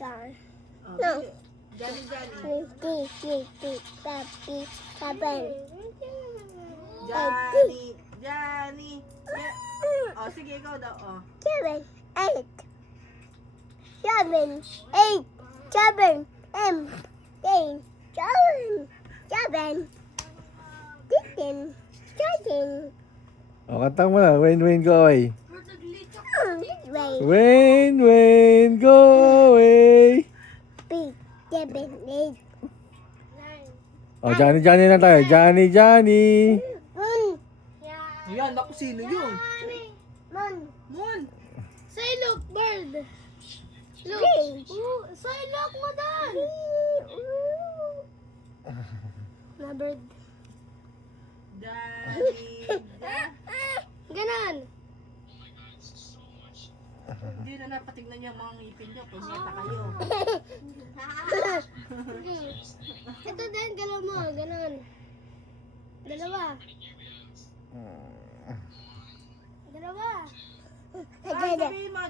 John. Oh, No. Johnny, Johnny. 57. Johnny, Johnny. Oh, sige, ikaw daw. Oh. 7, 8. 7, 8. 7, 8. 7. 7. 7. O, kantang mo na. Wayne, Wayne, go away. Wait. Wayne, Wayne, go away. 7, 8. O, Johnny, Johnny na tayo. Johnny, Johnny. Moon. Yan, ako sino yun? Moon. Moon. Say look, bird. Look. Say look mo doon. Na bird. Johnny. Ganon. Hindi na napatignan yung mga ngipin nyo. Punyeta kayo. Ito din, ganon mo. Ganon. Dalawa. Dalawa. Ay, sabihin mo,